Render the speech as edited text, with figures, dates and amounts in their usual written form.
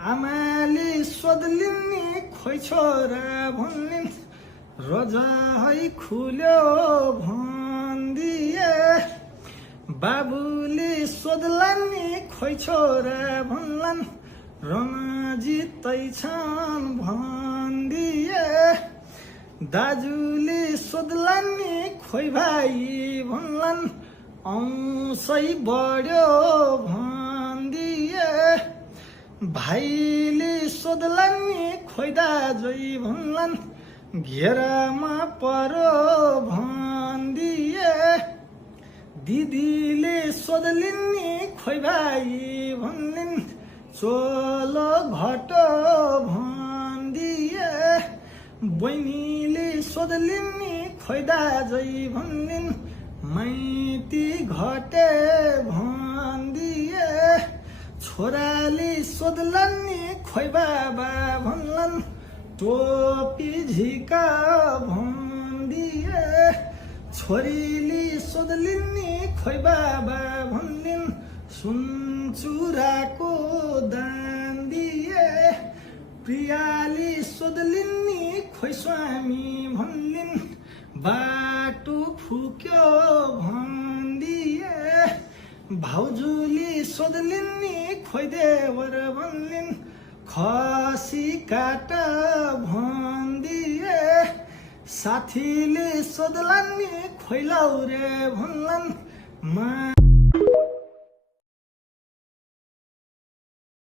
आमाले सोध्लिन् नि खोइ छोरा भन्लिन् रोजा है खुल्यो भन्दिए बाबुले सोध्लान् नि खोइ छोरा भन्लान् रमाजितै छन् भन्दिए दाजुले सोध्लान् नि खोइ भाइ भन्लान् औँसै बढ्यो भन्दिए भाइले सोध्लान् नि खोइ दाजै भन्लान् घेरामा पर्यो भन्दिए दिदीले सोध्लिन् नि खोइ भाइ भन्लिन् चोलो घटो भन्दिए बहिनीले सोध्लिन् नि खोइ दाजै भन्लिन् माइती घटे भन्दिए छोराले सोध्लान् नि खोइ बाबा भन्लान् टोपी झिका भन्दिए छोरीले सोध्लिन् नि खोइ बाबा भन्लिन् सुनचुराको दान दिए प्रियाले सोध्लिन् नि खोइ स्वामी भन्लिन् बाटो फुक्यो भन्दिए भाउजूले सोध्लिन् नि खोइ देवर भन्लिन् खसी काट भन्दिए साथीले सोध्लान् नि खोइ लाउरे भन्लान्